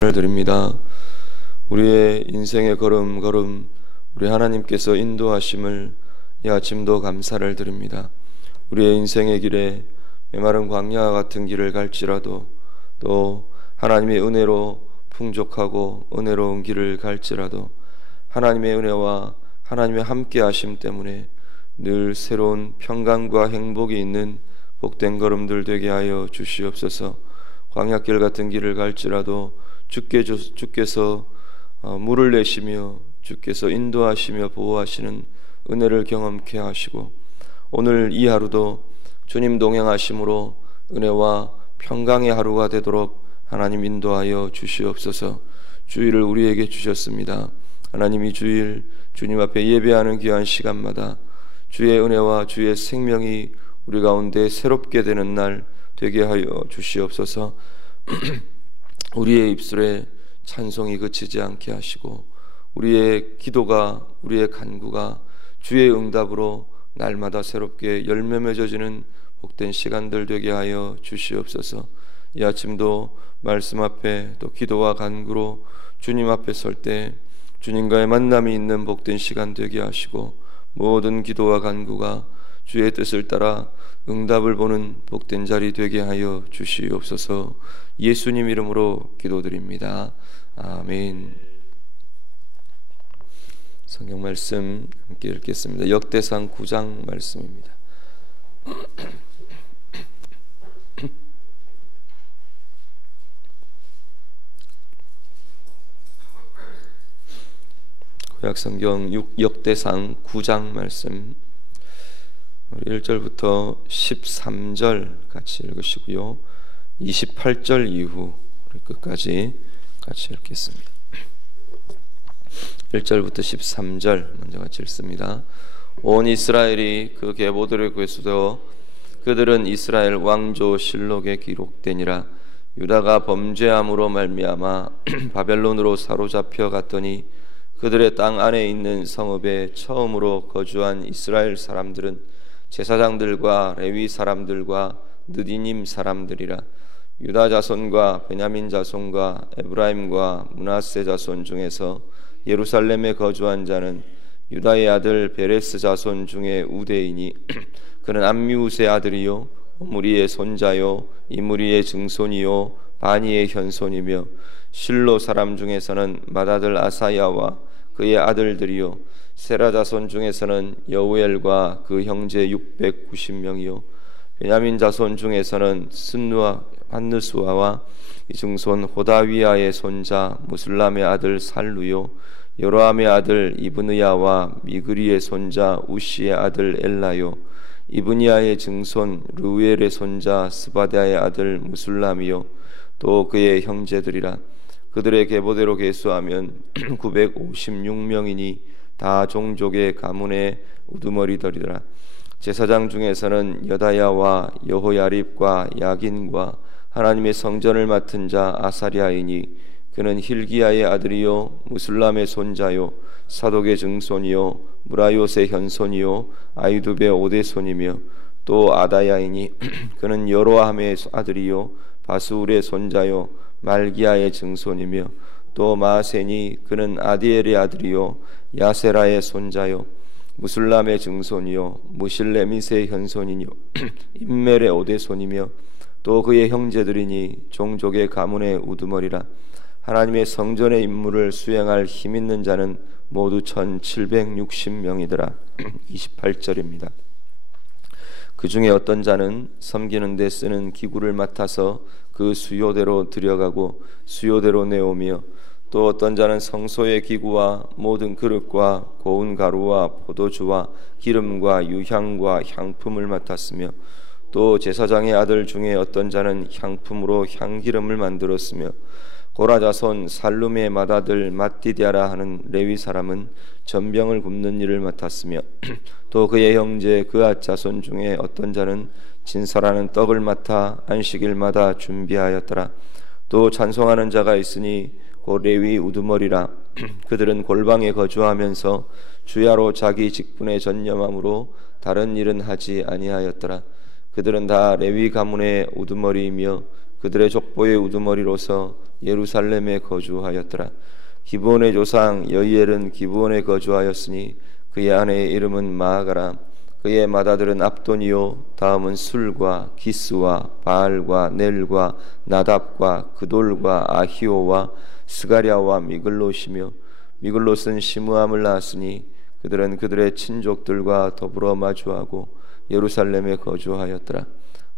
드립니다. 우리의 인생의 걸음걸음 우리 하나님께서 인도하심을 이 아침도 감사를 드립니다. 우리의 인생의 길에 메마른 광야와 같은 길을 갈지라도, 또 하나님의 은혜로 풍족하고 은혜로운 길을 갈지라도 하나님의 은혜와 하나님의 함께 하심 때문에 늘 새로운 평강과 행복이 있는 복된 걸음들 되게 하여 주시옵소서. 광야길 같은 길을 갈지라도 주께서 물을 내시며 주께서 인도하시며 보호하시는 은혜를 경험케 하시고, 오늘 이 하루도 주님 동행하심으로 은혜와 평강의 하루가 되도록 하나님 인도하여 주시옵소서. 주일을 우리에게 주셨습니다. 하나님, 이 주일 주님 앞에 예배하는 귀한 시간마다 주의 은혜와 주의 생명이 우리 가운데 새롭게 되는 날 되게 하여 주시옵소서. 우리의 입술에 찬송이 그치지 않게 하시고, 우리의 기도가, 우리의 간구가 주의 응답으로 날마다 새롭게 열매 맺어지는 복된 시간들 되게 하여 주시옵소서. 이 아침도 말씀 앞에 또 기도와 간구로 주님 앞에 설 때 주님과의 만남이 있는 복된 시간 되게 하시고, 모든 기도와 간구가 주의 뜻을 따라 응답을 보는 복된 자리 되게 하여 주시옵소서. 예수님 이름으로 기도드립니다. 아멘. 성경 말씀 함께 읽겠습니다. 역대상 9장 말씀입니다. 구약성경 역대상 9장 말씀 1절부터 13절 같이 읽으시고요, 28절 이후 우리 끝까지 같이 읽겠습니다. 1절부터 13절 먼저 같이 읽습니다. 온 이스라엘이 그 계보들에 꿰수되어 그들은 이스라엘 왕조 실록에 기록되니라. 유다가 범죄함으로 말미암아 바벨론으로 사로잡혀 갔더니 그들의 땅 안에 있는 성읍에 처음으로 거주한 이스라엘 사람들은 제사장들과 레위 사람들과 느디님 사람들이라. 유다 자손과 베냐민 자손과 에브라임과 므낫세 자손 중에서 예루살렘에 거주한 자는 유다의 아들 베레스 자손 중에 우대이니 그는 암미우스의 아들이요 오므리의 손자요 이므리의 증손이요 바니의 현손이며, 실로 사람 중에서는 맏아들 아사야와 그의 아들들이요 세라 자손 중에서는 여우엘과 그 형제 690명이요 베냐민 자손 중에서는 스누아 한느수아와 이중손 호다위아의 손자 무슬람의 아들 살루요 요로함의 아들 이브느야와 미그리의 손자 우시의 아들 엘라요 이브니아의 증손 르우엘의 손자 스바다의 아들 무슬람이요 또 그의 형제들이라. 그들의 계보대로 계수하면 956명이니 다 종족의 가문의 우두머리더리더라. 제사장 중에서는 여다야와 여호야립과 야긴과 하나님의 성전을 맡은 자 아사랴이니 그는 힐기야의 아들이요 무슬람의 손자요 사독의 증손이요 무라요스의 현손이요 아이두베의 오대손이며, 또 아다야이니 그는 여로함의 아들이요 바수울의 손자요 말기야의 증손이며, 또 마아센이 그는 아디엘의 아들이요 야세라의 손자요 무슬람의 증손이요 무실레밋의 현손이요 임멜의 오대손이며, 또 그의 형제들이니 종족의 가문의 우두머리라. 하나님의 성전의 임무를 수행할 힘 있는 자는 모두 1760명이더라. 28절입니다. 그 중에 어떤 자는 섬기는 데 쓰는 기구를 맡아서 그 수요대로 들여가고 수요대로 내오며, 또 어떤 자는 성소의 기구와 모든 그릇과 고운 가루와 포도주와 기름과 유향과 향품을 맡았으며, 또 제사장의 아들 중에 어떤 자는 향품으로 향기름을 만들었으며, 고라 자손 살룸의 맏아들 mat디디아라 하는 레위 사람은 전병을 굽는 일을 맡았으며, 또 그의 형제 그앗 자손 중에 어떤 자는 진설하는 떡을 맡아 안식일마다 준비하였더라. 또 찬송하는 자가 있으니 곧 레위 우두머리라. 그들은 골방에 거주하면서 주야로 자기 직분에 전념함으로 다른 일은 하지 아니하였더라. 그들은 다 레위 가문의 우두머리이며 그들의 족보의 우두머리로서 예루살렘에 거주하였더라. 기브온의 조상 여이엘은 기브온에 거주하였으니 그의 아내의 이름은 마아가라. 그의 맏아들은 압돈이요 다음은 술과 기스와 바알과 넬과 나답과 그돌과 아히오와 스가랴와 미글롯이며 미글롯은 시므함을 낳았으니 그들은 그들의 친족들과 더불어 마주하고 예루살렘에 거주하였더라.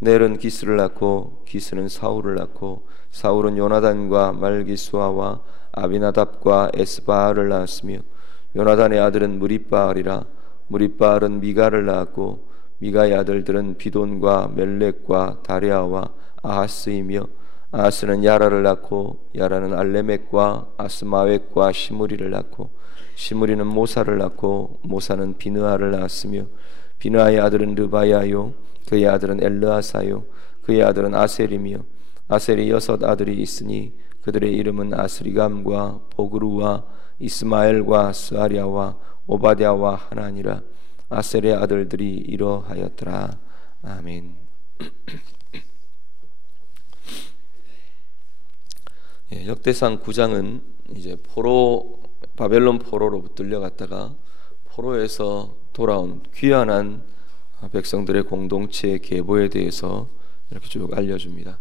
넬은 기스를 낳고 기스는 사울을 낳고 사울은 요나단과 말기수아와 아비나답과 에스바알을 낳았으며 요나단의 아들은 무립바알이라. 무립바알은 미가를 낳았고 미가의 아들들은 비돈과 멜렉과 다레아와 아하스이며 아하스는 야라를 낳고 야라는 알레멕과 아스마웻과 시므리를 낳고 시므리는 모사를 낳고 모사는 비느아를 낳았으며 비느아의 아들은 르바야요 그의 아들은 엘르아사요 그의 아들은 아셀이며 아셀이 6 아들이 있으니 그들의 이름은 아스리감과 보그루와 이스마엘과 스아랴와 오바댜와 하나니라. 아셀의 아들들이 이러하였더라. 아멘. 예, 역대상 9장은 이제 바벨론 포로로 붙들려갔다가 포로에서 돌아온 귀환한 백성들의 공동체 계보에 대해서 이렇게 쭉 알려줍니다.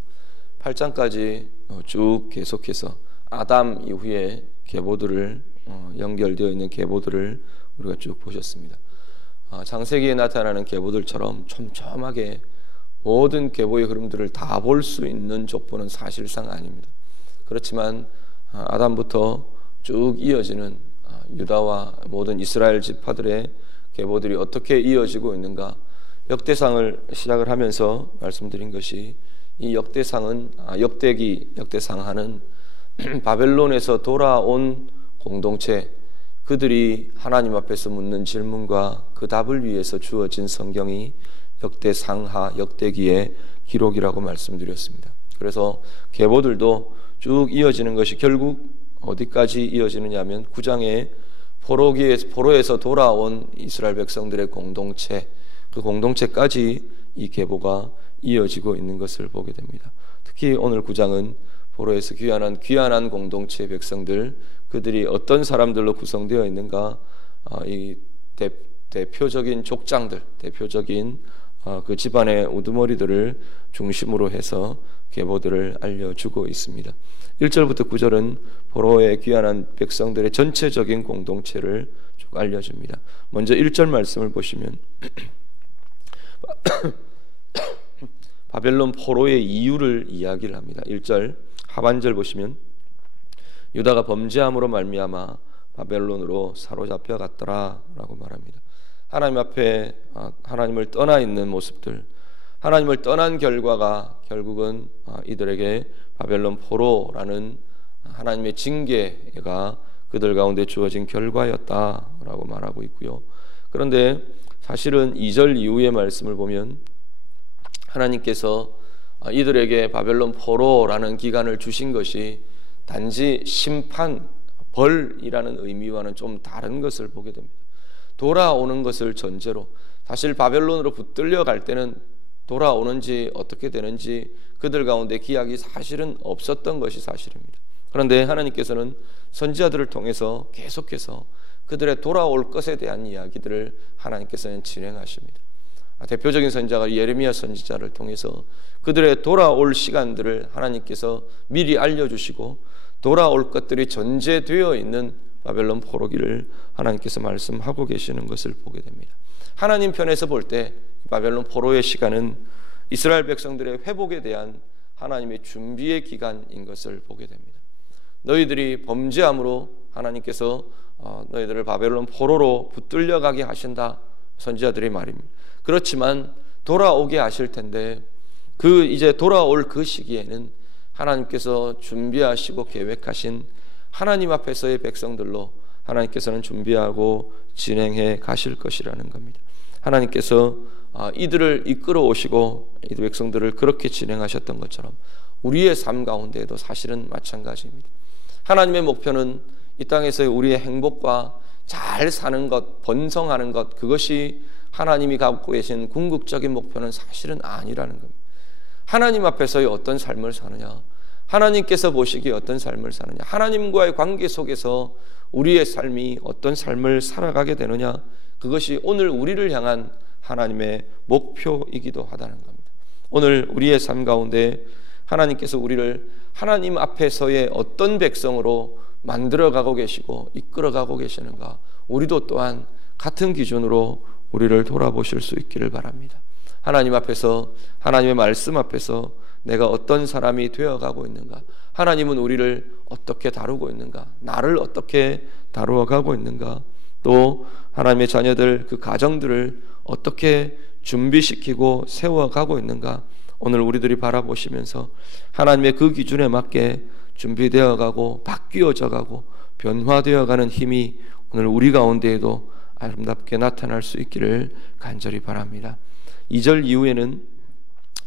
8장까지 쭉 계속해서 아담 이후에 계보들을 연결되어 있는 계보들을 우리가 쭉 보셨습니다. 창세기에 나타나는 계보들처럼 촘촘하게 모든 계보의 흐름들을 다 볼 수 있는 족보는 사실상 아닙니다. 그렇지만 아담부터 쭉 이어지는 유다와 모든 이스라엘 지파들의 계보들이 어떻게 이어지고 있는가, 역대상을 시작을 하면서 말씀드린 것이, 이 역대상은 역대상하는 바벨론에서 돌아온 공동체, 그들이 하나님 앞에서 묻는 질문과 그 답을 위해서 주어진 성경이 역대상하 역대기의 기록이라고 말씀드렸습니다. 그래서 계보들도 쭉 이어지는 것이 결국 어디까지 이어지느냐 하면 9장에 포로에서 돌아온 이스라엘 백성들의 공동체, 그 공동체까지 이 계보가 이어지고 있는 것을 보게 됩니다. 특히 오늘 9장은 포로에서 귀환한 공동체의 백성들, 그들이 어떤 사람들로 구성되어 있는가, 이 대표적인 족장들, 대표적인 그 집안의 우두머리들을 중심으로 해서 계보들을 알려주고 있습니다. 1절부터 9절은 포로에 귀환한 백성들의 전체적인 공동체를 쭉 알려줍니다. 먼저 1절 말씀을 보시면 바벨론 포로의 이유를 이야기를 합니다. 1절 하반절 보시면 유다가 범죄함으로 말미암아 바벨론으로 사로잡혀 갔더라 라고 말합니다. 하나님 앞에 하나님을 떠나 있는 모습들, 하나님을 떠난 결과가 결국은 이들에게 바벨론 포로라는 하나님의 징계가 그들 가운데 주어진 결과였다라고 말하고 있고요. 그런데 사실은 2절 이후의 말씀을 보면 하나님께서 이들에게 바벨론 포로라는 기간을 주신 것이 단지 심판, 벌이라는 의미와는 좀 다른 것을 보게 됩니다. 돌아오는 것을 전제로, 사실 바벨론으로 붙들려 갈 때는 돌아오는지 어떻게 되는지 그들 가운데 기약이 사실은 없었던 것이 사실입니다. 그런데 하나님께서는 선지자들을 통해서 계속해서 그들의 돌아올 것에 대한 이야기들을 하나님께서는 진행하십니다. 대표적인 선지자가 예레미야 선지자를 통해서 그들의 돌아올 시간들을 하나님께서 미리 알려주시고 돌아올 것들이 전제되어 있는 바벨론 포로기를 하나님께서 말씀하고 계시는 것을 보게 됩니다. 하나님 편에서 볼 때 바벨론 포로의 시간은 이스라엘 백성들의 회복에 대한 하나님의 준비의 기간인 것을 보게 됩니다. 너희들이 범죄함으로 하나님께서 너희들을 바벨론 포로로 붙들려 가게 하신다, 선지자들의 말입니다. 그렇지만 돌아오게 하실 텐데 이제 돌아올 그 시기에는 하나님께서 준비하시고 계획하신 하나님 앞에서의 백성들로 하나님께서는 준비하고 진행해 가실 것이라는 겁니다. 하나님께서 이들을 이끌어 오시고 이 백성들을 그렇게 진행하셨던 것처럼 우리의 삶 가운데에도 사실은 마찬가지입니다. 하나님의 목표는 이 땅에서의 우리의 행복과 잘 사는 것, 번성하는 것, 그것이 하나님이 갖고 계신 궁극적인 목표는 사실은 아니라는 겁니다. 하나님 앞에서의 어떤 삶을 사느냐, 하나님께서 보시기에 어떤 삶을 사느냐, 하나님과의 관계 속에서 우리의 삶이 어떤 삶을 살아가게 되느냐, 그것이 오늘 우리를 향한 하나님의 목표이기도 하다는 겁니다. 오늘 우리의 삶 가운데 하나님께서 우리를 하나님 앞에서의 어떤 백성으로 만들어가고 계시고 이끌어가고 계시는가, 우리도 또한 같은 기준으로 우리를 돌아보실 수 있기를 바랍니다. 하나님 앞에서, 하나님의 말씀 앞에서 내가 어떤 사람이 되어가고 있는가, 하나님은 우리를 어떻게 다루고 있는가, 나를 어떻게 다루어가고 있는가, 또 하나님의 자녀들 그 가정들을 어떻게 준비시키고 세워가고 있는가, 오늘 우리들이 바라보시면서 하나님의 그 기준에 맞게 준비되어가고 바뀌어져가고 변화되어가는 힘이 오늘 우리 가운데에도 아름답게 나타날 수 있기를 간절히 바랍니다. 2절 이후에는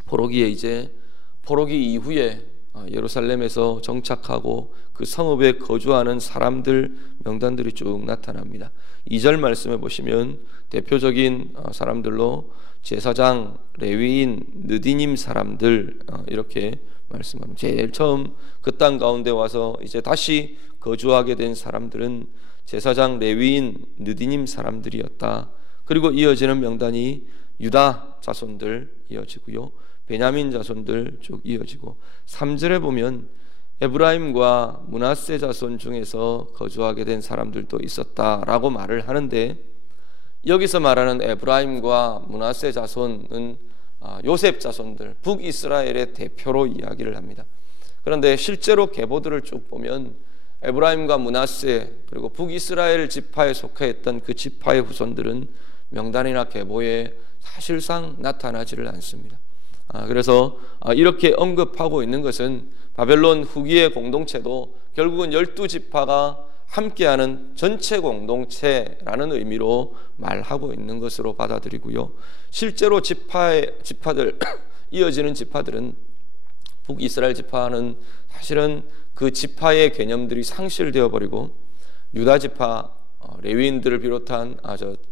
포로기 이후에 예루살렘에서 정착하고 그 성읍에 거주하는 사람들 명단들이 쭉 나타납니다. 2절 말씀에 보시면 대표적인 사람들로 제사장, 레위인, 느디님 사람들 이렇게 말씀합니다. 제일 처음 그 땅 가운데 와서 이제 다시 거주하게 된 사람들은 제사장, 레위인, 느디님 사람들이었다. 그리고 이어지는 명단이 유다 자손들 이어지고요, 베냐민 자손들 쭉 이어지고, 3절에 보면 에브라임과 므낫세 자손 중에서 거주하게 된 사람들도 있었다라고 말을 하는데, 여기서 말하는 에브라임과 므낫세 자손은 요셉 자손들, 북이스라엘의 대표로 이야기를 합니다. 그런데 실제로 계보들을 쭉 보면 에브라임과 므낫세 그리고 북이스라엘 지파에 속해 있던 그 지파의 후손들은 명단이나 계보에 사실상 나타나지를 않습니다. 그래서 이렇게 언급하고 있는 것은 바벨론 후기의 공동체도 결국은 12지파가 함께하는 전체 공동체라는 의미로 말하고 있는 것으로 받아들이고요, 실제로 지파들 이어지는 지파들은 북이스라엘 지파는 사실은 그 지파의 개념들이 상실되어 버리고, 유다 지파, 레위인들을 비롯한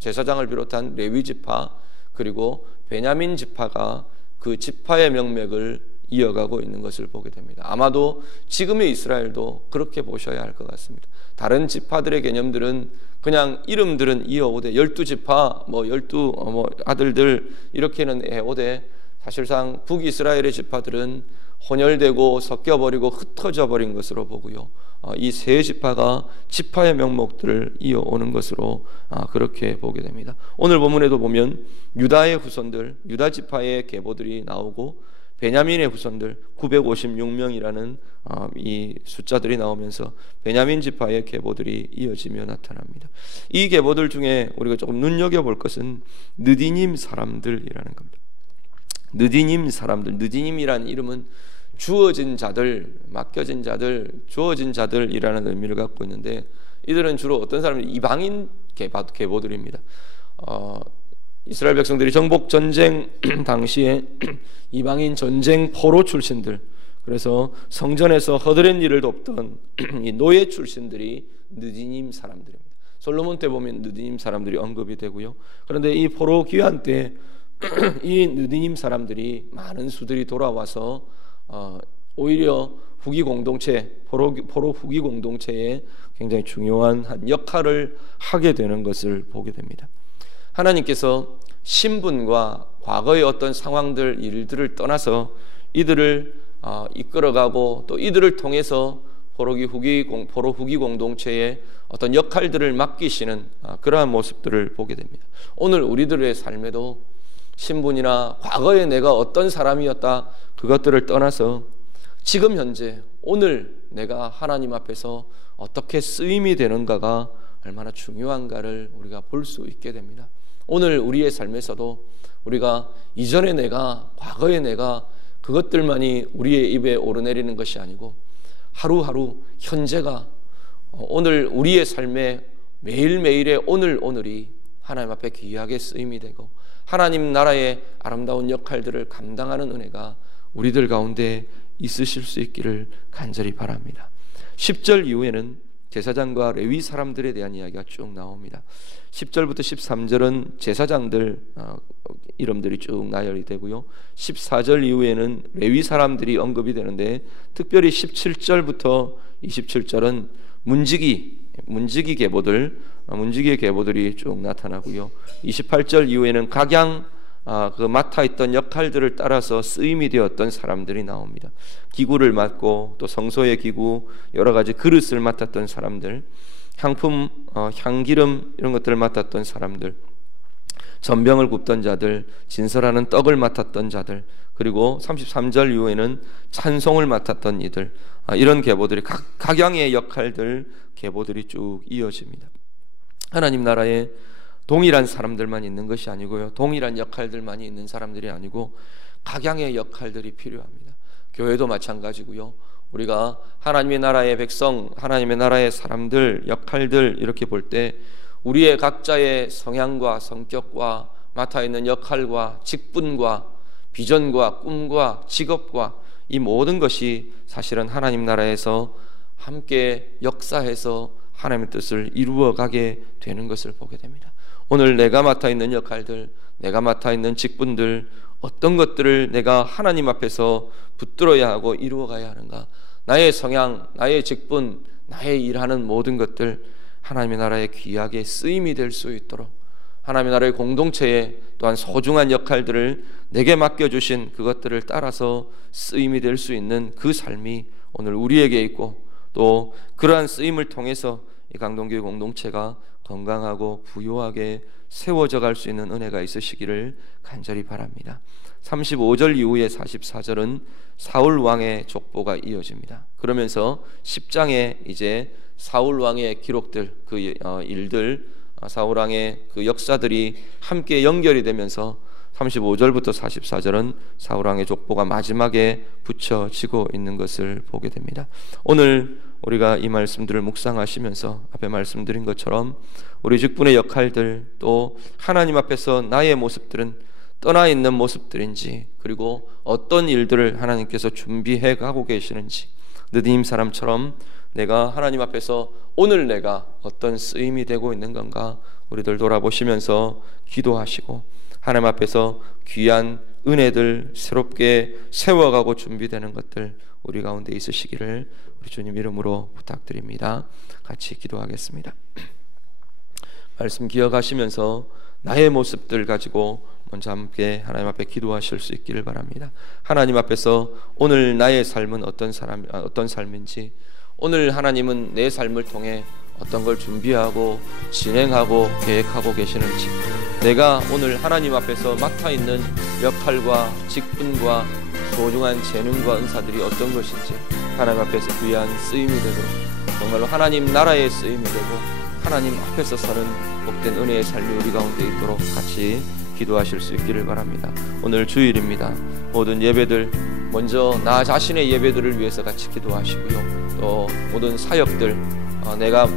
제사장을 비롯한 레위 지파, 그리고 베냐민 지파가 그 지파의 명맥을 이어가고 있는 것을 보게 됩니다. 아마도 지금의 이스라엘도 그렇게 보셔야 할 것 같습니다. 다른 지파들의 개념들은 그냥 이름들은 이어오되 12지파, 12 아들들 이렇게는 해오되, 사실상 북이스라엘의 지파들은 혼혈되고 섞여버리고 흩어져 버린 것으로 보고요, 이 세 지파가 지파의 명목들을 이어오는 것으로 그렇게 보게 됩니다. 오늘 본문에도 보면 유다의 후손들, 유다 지파의 계보들이 나오고, 베냐민의 후손들 956명이라는 이 숫자들이 나오면서 베냐민 지파의 계보들이 이어지며 나타납니다. 이 계보들 중에 우리가 조금 눈여겨볼 것은 느디님 사람들이라는 겁니다. 느디님 사람들, 느디님이라는 이름은 주어진 자들, 맡겨진 자들, 주어진 자들이라는 의미를 갖고 있는데, 이들은 주로 어떤 사람들? 이방인 계보들입니다. 이스라엘 백성들이 정복 전쟁 당시에 이방인 전쟁 포로 출신들, 그래서 성전에서 허드렛 일을 돕던 이 노예 출신들이 느디님 사람들입니다. 솔로몬 때 보면 느디님 사람들이 언급이 되고요, 그런데 이 포로 귀환 때 이 느디님 사람들이 많은 수들이 돌아와서 오히려 후기 공동체, 포로 후기 공동체에 굉장히 중요한 한 역할을 하게 되는 것을 보게 됩니다. 하나님께서 신분과 과거의 어떤 상황들, 일들을 떠나서 이들을 이끌어가고 또 이들을 통해서 포로 후기 공동체의 어떤 역할들을 맡기시는 그러한 모습들을 보게 됩니다. 오늘 우리들의 삶에도 신분이나 과거에 내가 어떤 사람이었다, 그것들을 떠나서 지금 현재 오늘 내가 하나님 앞에서 어떻게 쓰임이 되는가가 얼마나 중요한가를 우리가 볼 수 있게 됩니다. 오늘 우리의 삶에서도 우리가 이전의 내가, 과거의 내가 그것들만이 우리의 입에 오르내리는 것이 아니고, 하루하루 현재가, 오늘 우리의 삶의 매일매일의 오늘이 하나님 앞에 귀하게 쓰임이 되고 하나님 나라의 아름다운 역할들을 감당하는 은혜가 우리들 가운데 있으실 수 있기를 간절히 바랍니다. 10절 이후에는 제사장과 레위 사람들에 대한 이야기가 쭉 나옵니다. 10절부터 13절은 제사장들 이름들이 쭉 나열이 되고요. 14절 이후에는 레위 사람들이 언급이 되는데, 특별히 17절부터 27절은 문지기 계보들이 쭉 나타나고요. 28절 이후에는 각양 그 맡아 있던 역할들을 따라서 쓰임이 되었던 사람들이 나옵니다. 기구를 맡고 또 성소의 기구, 여러 가지 그릇을 맡았던 사람들, 향품, 향기름 이런 것들을 맡았던 사람들, 전병을 굽던 자들, 진설하는 떡을 맡았던 자들, 그리고 33절 이후에는 찬송을 맡았던 이들, 이런 계보들이 각양의 역할들, 계보들이 쭉 이어집니다. 하나님 나라에 동일한 사람들만 있는 것이 아니고요, 동일한 역할들만이 있는 사람들이 아니고 각양의 역할들이 필요합니다. 교회도 마찬가지고요. 우리가 하나님의 나라의 백성, 하나님의 나라의 사람들, 역할들 이렇게 볼 때 우리의 각자의 성향과 성격과 맡아 있는 역할과 직분과 비전과 꿈과 직업과 이 모든 것이 사실은 하나님 나라에서 함께 역사해서 하나님의 뜻을 이루어가게 되는 것을 보게 됩니다. 오늘 내가 맡아 있는 역할들, 내가 맡아 있는 직분들, 어떤 것들을 내가 하나님 앞에서 붙들어야 하고 이루어가야 하는가? 나의 성향, 나의 직분, 나의 일하는 모든 것들 하나님의 나라에 귀하게 쓰임이 될 수 있도록, 하나님의 나라의 공동체에 또한 소중한 역할들을 내게 맡겨주신 그것들을 따라서 쓰임이 될 수 있는 그 삶이 오늘 우리에게 있고, 또 그러한 쓰임을 통해서 이 강동교회 공동체가 건강하고 부요하게 세워져 갈 수 있는 은혜가 있으시기를 간절히 바랍니다. 35절 이후에 44절은 사울 왕의 족보가 이어집니다. 그러면서 10장에 이제 사울 왕의 기록들, 그 일들, 사울 왕의 그 역사들이 함께 연결이 되면서 35절부터 44절은 사울 왕의 족보가 마지막에 붙여지고 있는 것을 보게 됩니다. 오늘 우리가 이 말씀들을 묵상하시면서 앞에 말씀드린 것처럼 우리 직분의 역할들, 또 하나님 앞에서 나의 모습들은 떠나 있는 모습들인지, 그리고 어떤 일들을 하나님께서 준비해 가고 계시는지, 느디님 사람처럼 내가 하나님 앞에서 오늘 내가 어떤 쓰임이 되고 있는 건가 우리들 돌아보시면서 기도하시고, 하나님 앞에서 귀한 은혜들 새롭게 세워가고 준비되는 것들 우리 가운데 있으시기를 우리 주님 이름으로 부탁드립니다. 같이 기도하겠습니다. 말씀 기억하시면서 나의 모습들 가지고 먼저 함께 하나님 앞에 기도하실 수 있기를 바랍니다. 하나님 앞에서 오늘 나의 삶은 어떤 삶인지, 오늘 하나님은 내 삶을 통해 어떤 걸 준비하고 진행하고 계획하고 계시는지, 내가 오늘 하나님 앞에서 맡아 있는 역할과 직분과 소중한 재능과 은사들이 어떤 것인지 하나님 앞에서 귀한 쓰임이 되도록, 정말로 하나님 나라의 쓰임이 되고 하나님 앞에서 사는 복된 은혜의 삶이 우리 가운데 있도록 같이 기도하실 수 있기를 바랍니다. 오늘 주일입니다. 모든 예배들, 먼저 나 자신의 예배들을 위해서 같이 기도하시고요, 또 모든 사역들,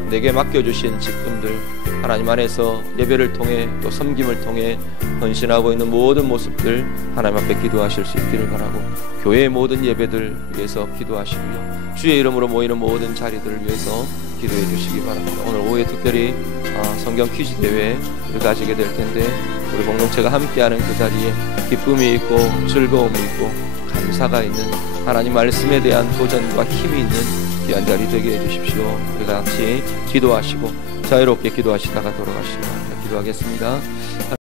내게 맡겨주신 직분들, 하나님 안에서 예배를 통해 또 섬김을 통해 헌신하고 있는 모든 모습들 하나님 앞에 기도하실 수 있기를 바라고, 교회의 모든 예배들 위해서 기도하시고요, 주의 이름으로 모이는 모든 자리들을 위해서 기도해 주시기 바랍니다. 오늘 오후에 특별히 성경 퀴즈 대회 우리 가지게 될 텐데, 우리 공동체가 함께하는 그 자리에 기쁨이 있고 즐거움이 있고 감사가 있는, 하나님 말씀에 대한 도전과 힘이 있는 귀한 자리 되게 해주십시오. 우리가 같이 기도하시고 자유롭게 기도하시다가 돌아가시기 바랍니다. 기도하겠습니다.